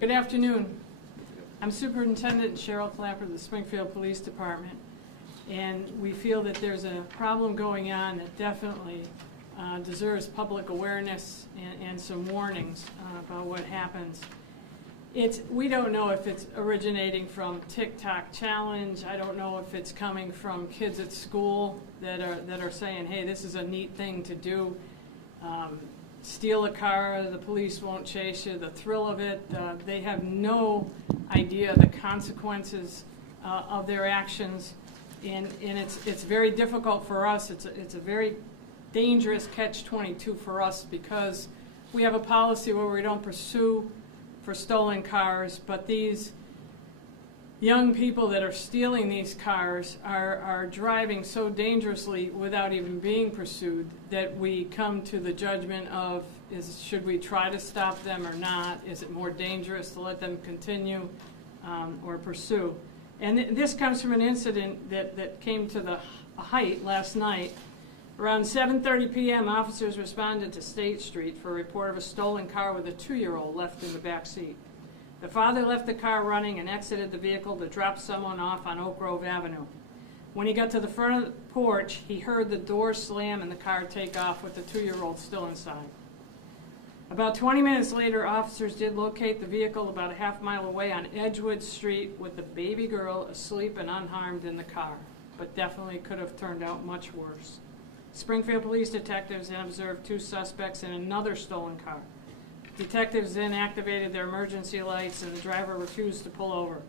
Good afternoon. I'm Superintendent Cheryl Clapper of the Springfield Police Department, and we feel that there's a problem going on that definitely deserves public awareness and some warnings about what happens. We don't know if it's originating from TikTok challenge. I don't know if it's coming from kids at school that are saying, hey, this is a neat thing to do. Steal a car, the police won't chase you, the thrill of it. They have no idea the consequences of their actions, and it's very difficult for us. It's a very dangerous catch-22 for us because we have a policy where we don't pursue for stolen cars, but these young people that are stealing these cars are driving so dangerously without even being pursued that we come to the judgment of should we try to stop them or not? Is it more dangerous to let them continue or pursue? And this comes from an incident that came to the height last night. Around 7:30 p.m., officers responded to State Street for a report of a stolen car with a 2-year-old left in the back seat. The father left the car running and exited the vehicle to drop someone off on Oak Grove Avenue. When he got to the front of the porch, he heard the door slam and the car take off with the 2-year-old still inside. About 20 minutes later, officers did locate the vehicle about a half-mile away on Edgewood Street with the baby girl asleep and unharmed in the car, but definitely could have turned out much worse. Springfield police detectives then observed 2 suspects in another stolen car. Detectives then activated their emergency lights and the driver refused to pull over.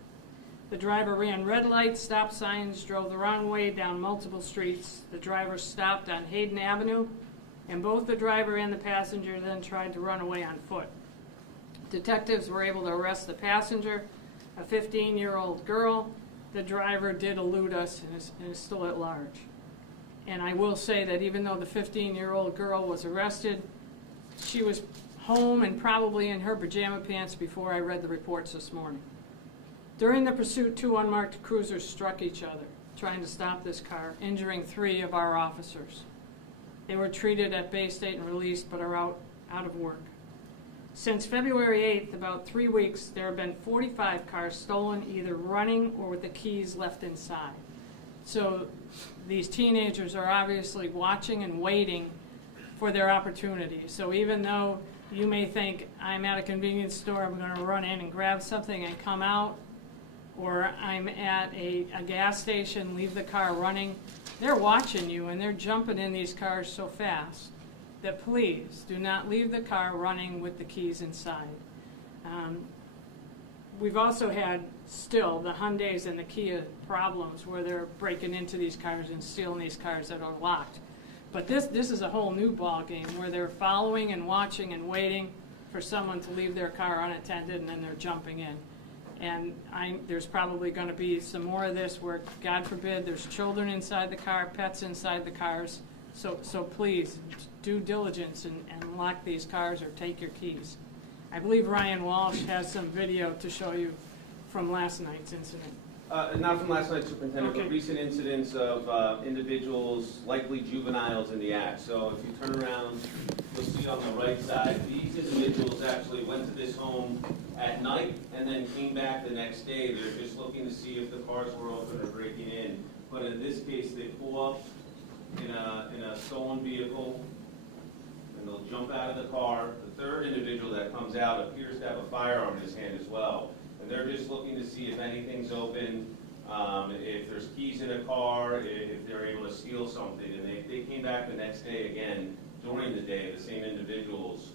The driver ran red lights, stop signs, drove the wrong way down multiple streets. The driver stopped on Hayden Avenue, and both the driver and the passenger then tried to run away on foot. Detectives were able to arrest the passenger, a 15-year-old girl. The driver did elude us and is still at large. And I will say that even though the 15-year-old girl was arrested, she was home and probably in her pajama pants before I read the reports this morning. During the pursuit, 2 unmarked cruisers struck each other, trying to stop this car, injuring 3 of our officers. They were treated at Bay State and released, but are out of work. Since February 8th, about 3 weeks, there have been 45 cars stolen, either running or with the keys left inside. So these teenagers are obviously watching and waiting for their opportunity. So even though you may think, I'm at a convenience store, I'm going to run in and grab something and come out, or I'm at a gas station, leave the car running, they're watching you and they're jumping in these cars so fast that please do not leave the car running with the keys inside. We've also had still the Hyundais and the Kia problems where they're breaking into these cars and stealing these cars that are locked. But this is a whole new ball game where they're following and watching and waiting for someone to leave their car unattended and then they're jumping in. And there's probably going to be some more of this where, God forbid, there's children inside the car, pets inside the cars. So please, due diligence and lock these cars or take your keys. I believe Ryan Walsh has some video to show you from last night's incident. Not from last night, Superintendent, Okay. but recent incidents of individuals, likely juveniles, in the act. So if you turn around, you'll see on the right side, these individuals actually went to this home at night and then came back the next day. They're just looking to see if the cars were open or breaking in. But in this case, they pull up in a stolen vehicle, and they'll jump out of the car. The third individual that comes out appears to have a firearm in his hand as well. And they're just looking to see if anything's open, if there's keys in a car, if they're able to steal something. And they came back the next day again, during the day, the same individuals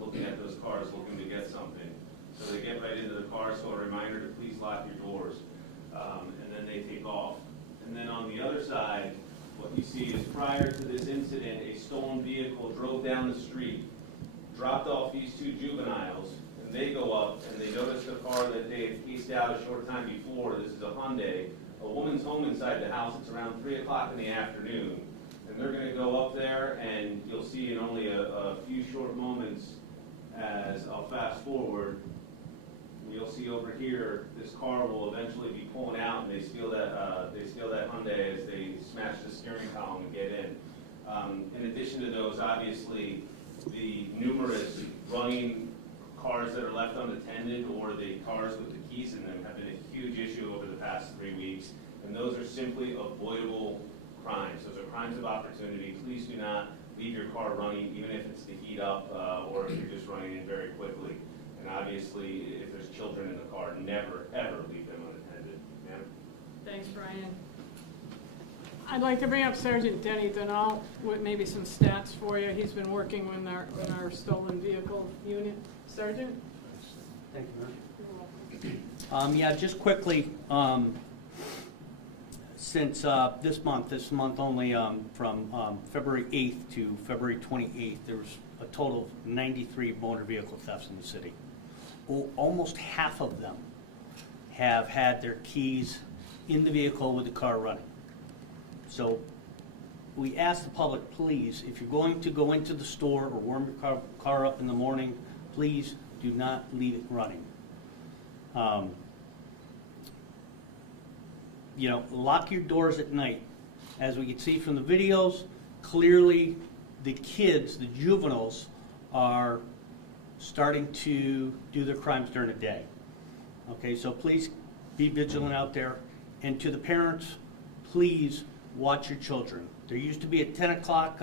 looking at those cars, looking to get something. So they get right into the car, so a reminder to please lock your doors. And then they take off. And then on the other side, what you see is prior to this incident, a stolen vehicle drove down the street, dropped off these 2 juveniles, and they go up and they notice the car that they had cased out a short time before. This is a Hyundai. A woman's home inside the house. It's around 3 o'clock in the afternoon. And they're going to go up there, and you'll see in only a few short moments, as I'll fast forward, you'll see over here, this car will eventually be pulling out, and they steal that Hyundai as they smash the steering column and get in. In addition to those, obviously, the numerous running cars that are left unattended or the cars with the keys in them have been a huge issue over the past 3 weeks, and those are simply avoidable crimes. Those are crimes of opportunity. Please do not leave your car running, even if it's to heat up or if you're just running in very quickly. And obviously, if there's children in the car, never, ever leave them unattended. Ma'am? Thanks, Brian. I'd like to bring up Sergeant Denny Denal with maybe some stats for you. He's been working with our stolen vehicle unit. Sergeant? Thank you, Ma'am. Yeah, just quickly, since this month only, from February 8th to February 28th, there was a total of 93 motor vehicle thefts in the city. Almost half of them have had their keys in the vehicle with the car running. So we ask the public, please, if you're going to go into the store or warm your car up in the morning, please do not leave it running. Lock your doors at night. As we can see from the videos, clearly the kids, the juveniles, are starting to do their crimes during the day. Okay, so please be vigilant out there. And to the parents, please watch your children. There used to be a 10 o'clock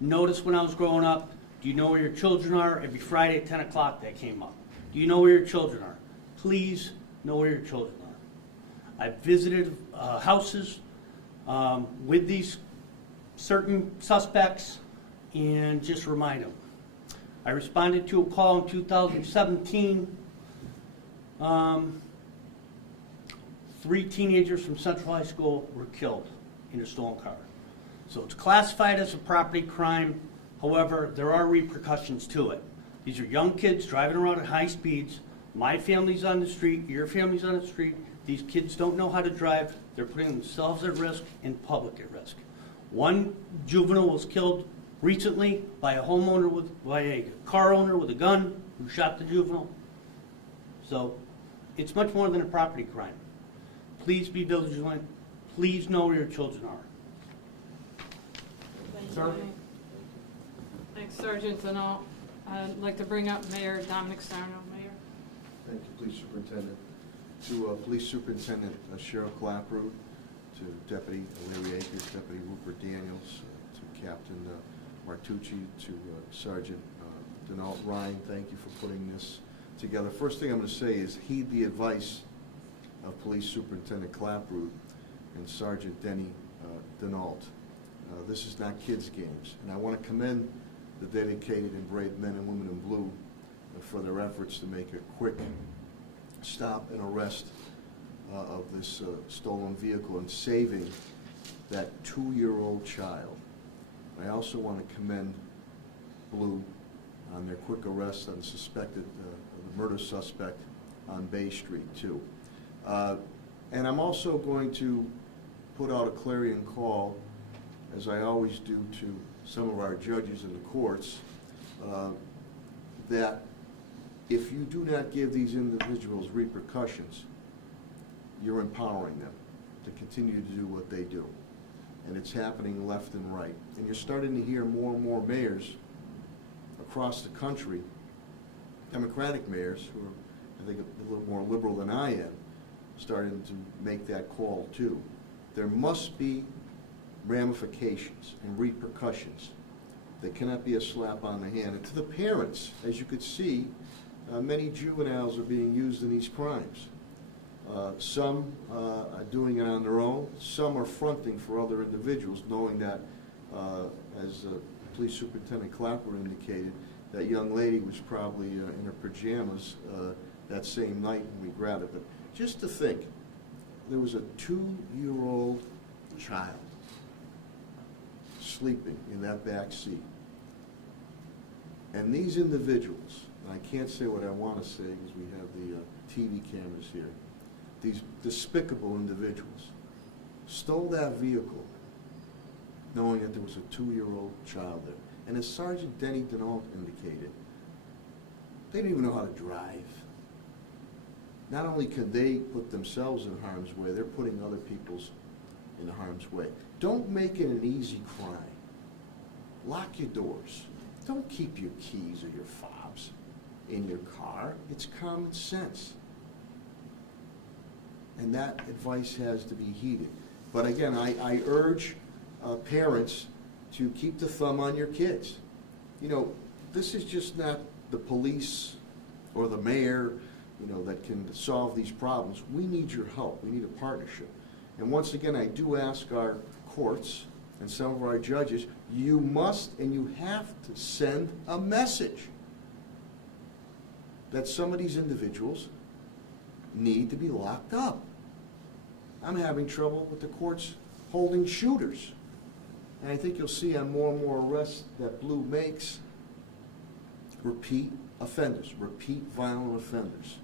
notice when I was growing up. Do you know where your children are? Every Friday at 10 o'clock that came up. Do you know where your children are? Please know where your children are. I've visited houses with these certain suspects and just remind them. I responded to a call in 2017. 3 teenagers from Central High School were killed in a stolen car. So it's classified as a property crime. However, there are repercussions to it. These are young kids driving around at high speeds. My family's on the street, your family's on the street. These kids don't know how to drive. They're putting themselves at risk and public at risk. One juvenile was killed recently by a car owner with a gun who shot the juvenile. So it's much more than a property crime. Please be vigilant. Please know where your children are. Sir? Thanks, Sergeant Denal. I'd like to bring up Mayor Dominic Sarno. Mayor. Thank you, Police Superintendent. To Police Superintendent Cheryl Clapper, to Deputy Larry Akers, Deputy Rupert Daniels, to Captain Martucci, to Sergeant Denault Ryan, thank you for putting this together. First thing I'm going to say is heed the advice of Police Superintendent Clapper and Sergeant Denny Denault. This is not kids' games, and I want to commend the dedicated and brave men and women in blue for their efforts to make a quick stop and arrest of this stolen vehicle and saving that 2-year-old child. I also want to commend Blue on their quick arrest on the suspected the murder suspect on Bay Street too. And I'm also going to put out a clarion call, as I always do to some of our judges in the courts, that if you do not give these individuals repercussions, you're empowering them to continue to do what they do. And it's happening left and right. And you're starting to hear more and more mayors across the country, Democratic mayors, who are, I think, a little more liberal than I am, starting to make that call too. There must be ramifications and repercussions. They cannot be a slap on the hand. And to the parents, as you could see, many juveniles are being used in these crimes. Some are doing it on their own. Some are fronting for other individuals, knowing that, as Police Superintendent Clapper indicated, that young lady was probably in her pajamas that same night when we grabbed it. But just to think, there was a 2-year-old child sleeping in that back seat. And these individuals, and I can't say what I want to say because we have the TV cameras here, these despicable individuals stole that vehicle knowing that there was a 2-year-old child there. And as Sergeant Denny Denault indicated, they didn't even know how to drive. Not only can they put themselves in harm's way, they're putting other people's in harm's way. Don't make it an easy crime. Lock your doors. Don't keep your keys or your fobs. in your car. It's common sense. And that advice has to be heeded. But again, I urge parents to keep the thumb on your kids. You know, this is just not the police or the mayor, you know, that can solve these problems. We need your help. We need a partnership. And once again, I do ask our courts and some of our judges, you must and you have to send a message that some of these individuals need to be locked up. I'm having trouble with the courts holding shooters. And I think you'll see on more and more arrests that Blue makes, repeat offenders, repeat violent offenders.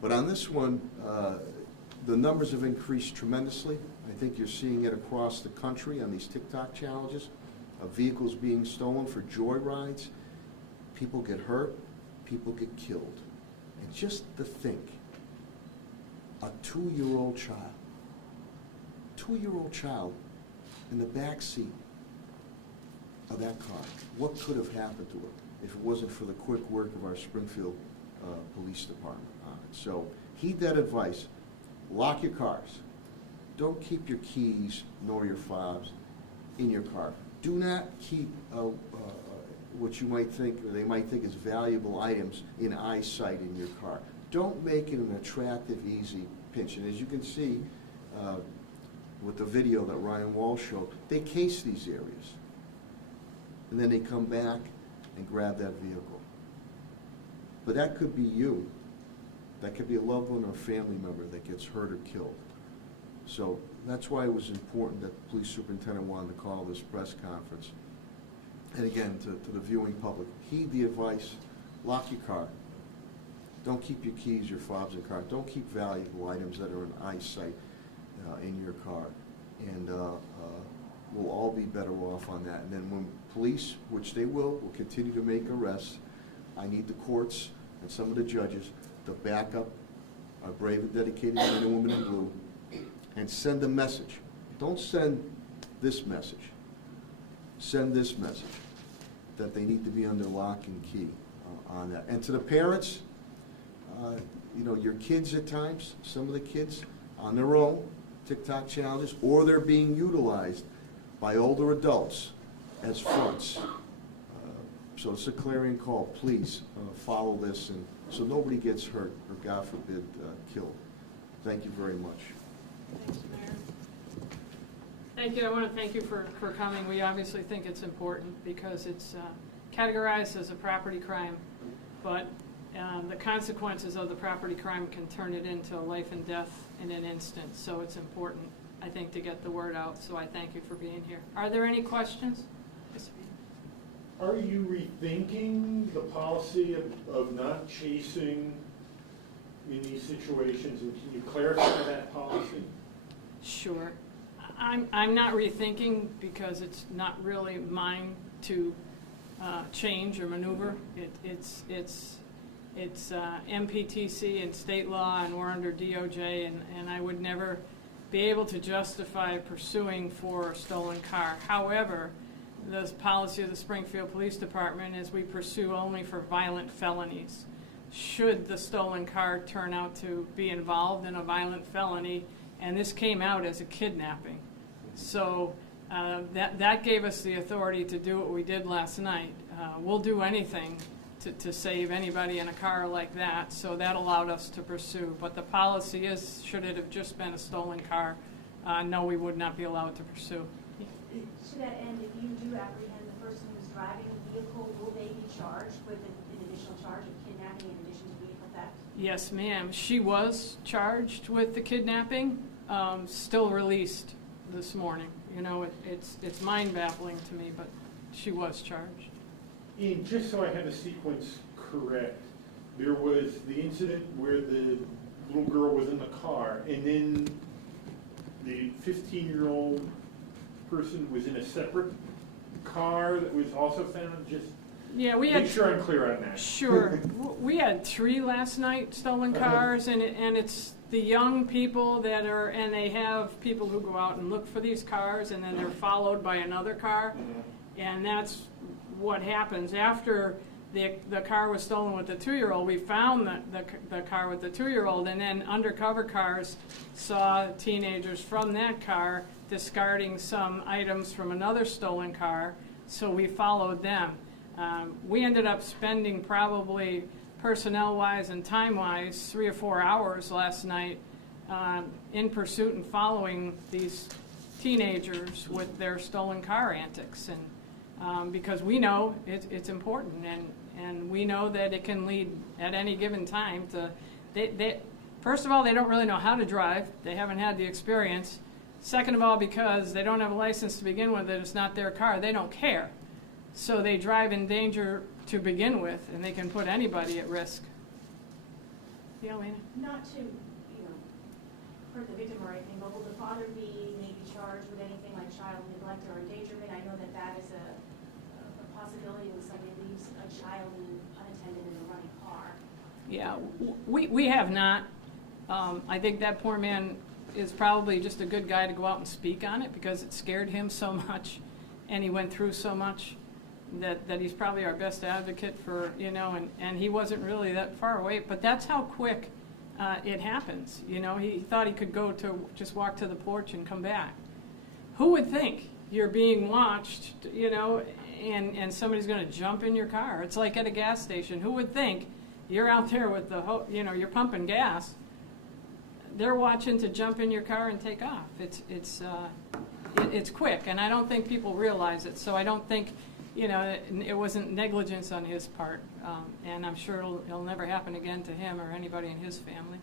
But on this one, the numbers have increased tremendously. I think you're seeing it across the country on these TikTok challenges of vehicles being stolen for joyrides. People get hurt, people get killed. And just to think, a 2-year-old child in the back seat of that car, what could have happened to her if it wasn't for the quick work of our Springfield Police Department on it? So heed that advice. Lock your cars. Don't keep your keys nor your fobs in your car. Do not keep what you might think, or they might think is valuable items in eyesight in your car. Don't make it an attractive, easy pinch. And as you can see with the video that Ryan Wall showed, they case these areas. And then they come back and grab that vehicle. But that could be you. That could be a loved one or a family member that gets hurt or killed. So that's why it was important that the police superintendent wanted to call this press conference. And again, to the viewing public, heed the advice, lock your car. Don't keep your keys, your fobs in your car. Don't keep valuable items that are in eyesight in your car. And we'll all be better off on that. And then when police, which they will continue to make arrests, I need the courts and some of the judges to back up our brave and dedicated men and women in blue and send a message. Don't send this message. Send this message that they need to be under lock and key on that. And to the parents, you know, your kids at times, some of the kids on their own, TikTok challenges, or they're being utilized by older adults as fronts. So it's a clarion call. Please follow this, and so nobody gets hurt or, God forbid, killed. Thank you very much. Thanks, Mayor. Thank you. I want to thank you for coming. We obviously think it's important because it's categorized as a property crime, but the consequences of the property crime can turn it into life and death in an instant. So it's important, I think, to get the word out. So I thank you for being here. Are there any questions? Are you rethinking the policy of not chasing in these situations, and can you clarify that policy? Sure. I'm not rethinking because it's not really mine to change or maneuver. It's MPTC and state law, and we're under DOJ, and I would never be able to justify pursuing for a stolen car. However, the policy of the Springfield Police Department is we pursue only for violent felonies. Should the stolen car turn out to be involved in a violent felony, and this came out as a kidnapping. So that gave us the authority to do what we did last night. We'll do anything to save anybody in a car like that, so that allowed us to pursue. But the policy is, should it have just been a stolen car, no, we would not be allowed to pursue. To that end, if you do apprehend the person who's driving the vehicle, will they be charged with an additional charge of kidnapping in addition to vehicle theft? Yes, ma'am. She was charged with the kidnapping, still released this morning. You know, it's mind-baffling to me, but she was charged. And just so I have the sequence correct, there was the incident where the little girl was in the car, and then the 15-year-old person was in a separate car that was also found. Just Yeah, we had. make sure I'm clear on that. Sure. We had 3 last night stolen cars, and it's the young people that are, and they have people who go out and look for these cars, and then they're followed by another car, and that's what happens after the car was stolen with the 2-year-old. We found the car with the 2-year-old, and then undercover cars saw teenagers from that car discarding some items from another stolen car, so we followed them. We ended up spending probably personnel-wise and time-wise 3 or 4 hours last night in pursuit and following these teenagers with their stolen car antics, and because we know it's important, and we know that it can lead at any given time to, first of all, they don't really know how to drive. They haven't had the experience. Second of all, because they don't have a license to begin with, and it's not their car, they don't care. So they drive in danger to begin with, and they can put anybody at risk. Yeah, Lena? Not to, hurt the victim or anything, but will the father be maybe charged with anything like child neglect or endangerment? I know that is a possibility when somebody leaves a child unattended in a running car. Yeah, we have not. I think that poor man is probably just a good guy to go out and speak on it because it scared him so much, and he went through so much that he's probably our best advocate for, and he wasn't really that far away, but that's how quick it happens. He thought he could go to just walk to the porch and come back. Who would think you're being watched, and somebody's going to jump in your car? It's like at a gas station. Who would think you're out there with you're pumping gas, they're watching to jump in your car and take off. It's quick, and I don't think people realize it. So I don't think, it wasn't negligence on his part, and I'm sure it'll never happen again to him or anybody in his family.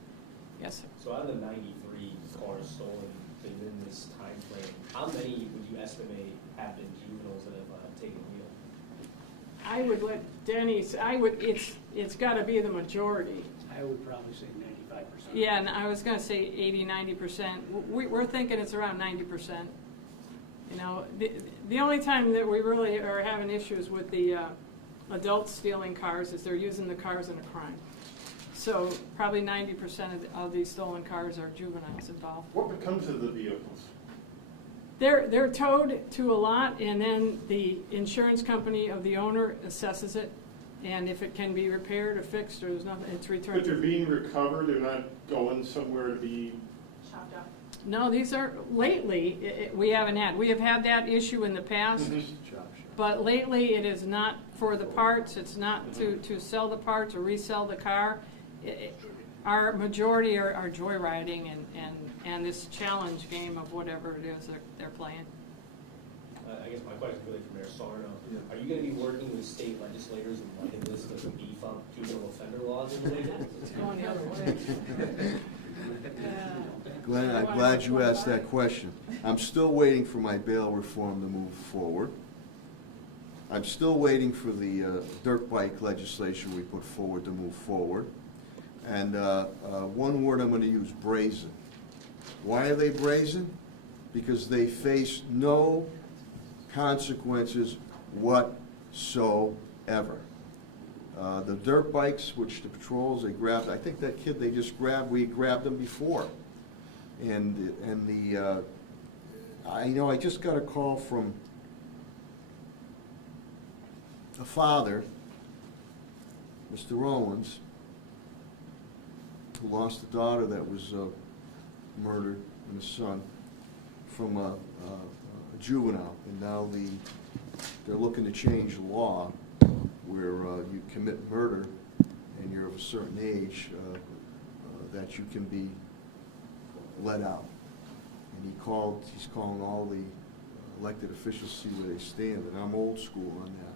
Yes, sir. So out of the 93 cars stolen within this time frame, how many would you estimate have been juveniles that have taken the wheel? I would let Denny. It's got to be the majority. I would probably say 95%. Yeah, and I was going to say 80-90%. We're thinking it's around 90%. The only time that we really are having issues with the adults stealing cars is they're using the cars in a crime. So probably 90% of these stolen cars are juveniles involved. What becomes of the vehicles? They're towed to a lot, and then the insurance company of the owner assesses it, and if it can be repaired or fixed or there's nothing, it's returned. But they're being recovered, they're not going somewhere to be... Chopped up. No, these are, lately, we haven't had. We have had that issue in the past, but lately it is not for the parts, it's not to sell the parts or resell the car. Our majority are joyriding and this challenge game of whatever it is they're playing. I guess my question is really for Mayor Sarno. Are you going to be working with state legislators in light of this to beef up juvenile offender laws in the way? It's going the other way. Glenn, I'm glad you asked that question. I'm still waiting for my bail reform to move forward. I'm still waiting for the dirt bike legislation we put forward to move forward. And one word I'm going to use, brazen. Why are they brazen? Because they face no consequences whatsoever. The dirt bikes, which the patrols, they grabbed, I think that kid they just grabbed, we grabbed them before. And I just got a call from a father, Mr. Owens, who lost a daughter that was murdered and a son from a juvenile. And now they're looking to change the law where you commit murder and you're of a certain age that you can be let out. And he's calling all the elected officials to see where they stand. And I'm old school on that.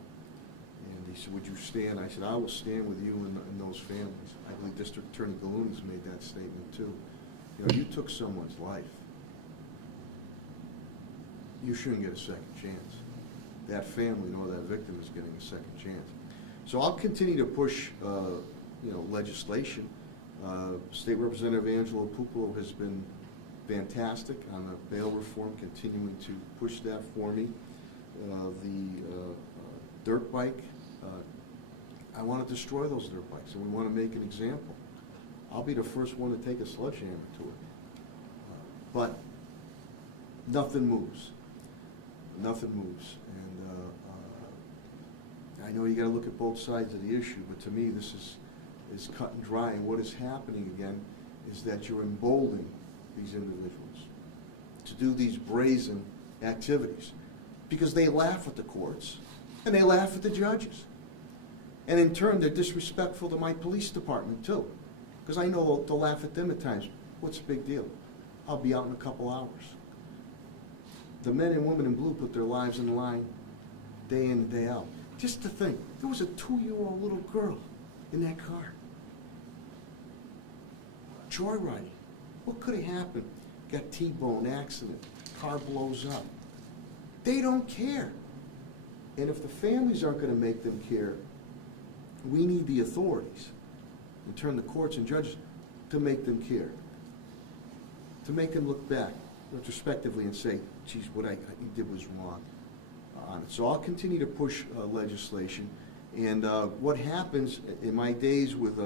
And he said, would you stand? I said, I will stand with you and those families. I believe District Attorney Galloon's made that statement too. You took someone's life. You shouldn't get a second chance. That family nor that victim is getting a second chance. So I'll continue to push, legislation. State Representative Angelo Pupolo has been fantastic on the bail reform, continuing to push that for me. The dirt bike, I want to destroy those dirt bikes, and we want to make an example. I'll be the first one to take a sledgehammer to it. But nothing moves. Nothing moves. And I know you gotta look at both sides of the issue, but to me, this is cut and dry. And what is happening again is that you're emboldening these individuals to do these brazen activities because they laugh at the courts and they laugh at the judges. And in turn, they're disrespectful to my police department too, because I know they'll laugh at them at times. What's the big deal? I'll be out in a couple hours. The men and women in blue put their lives in the line day in and day out. Just to think, there was a 2-year-old little girl in that car. Joyriding. What could have happened? Got T-bone accident. Car blows up. They don't care. And if the families aren't going to make them care, we need the authorities, in turn the courts and judges, to make them care. To make them look back retrospectively and say, geez, what I did was wrong on it. So I'll continue to push legislation. And what happens in my days with,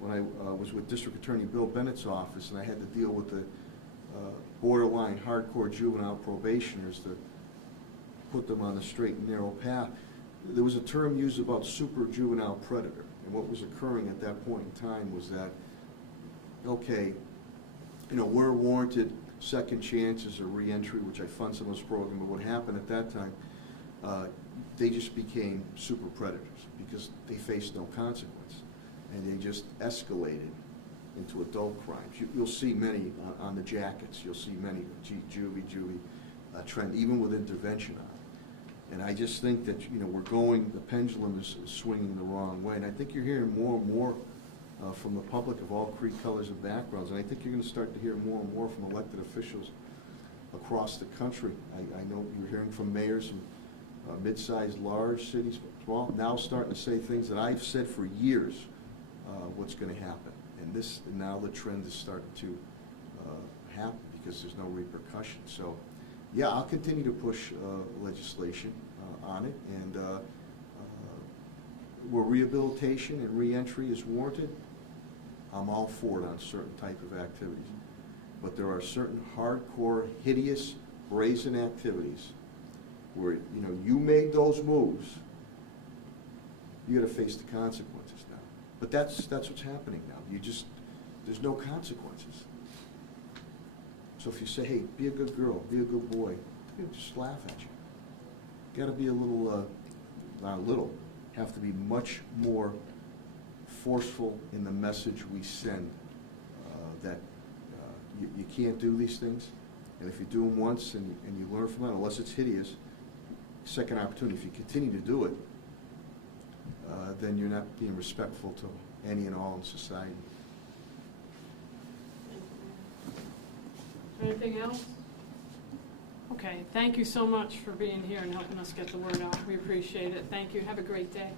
when I was with District Attorney Bill Bennett's office, and I had to deal with the borderline hardcore juvenile probationers to put them on the straight and narrow path, there was a term used about super juvenile predator. And what was occurring at that point in time was that, okay, you know, we're warranted second chances or re-entry, which I fund some of this program, but what happened at that time, they just became super predators because they faced no consequence. And they just escalated into adult crimes. You'll see many on the jackets. You'll see many juvie trend, even with intervention on it. And I just think that, you know, the pendulum is swinging the wrong way. And I think you're hearing more and more from the public of all creed colors and backgrounds. And I think you're going to start to hear more and more from elected officials across the country. I know you're hearing from mayors from mid-sized, large cities, small, now starting to say things that I've said for years, what's going to happen. And now the trend is starting to happen because there's no repercussion. So, yeah, I'll continue to push legislation on it, and where rehabilitation and reentry is warranted, I'm all for it on certain type of activities. But there are certain hardcore, hideous, brazen activities where, you know, you made those moves, you got to face the consequences now. But that's what's happening now. There's no consequences. So if you say, hey, be a good girl, be a good boy, they'll just laugh at you. Got to be a little, not a little, have to be much more forceful in the message we send that you can't do these things. And if you do them once and you learn from it, unless it's hideous, second opportunity. If you continue to do it, then you're not being respectful to any and all in society. Anything else? Okay, thank you so much for being here and helping us get the word out. We appreciate it. Thank you. Have a great day.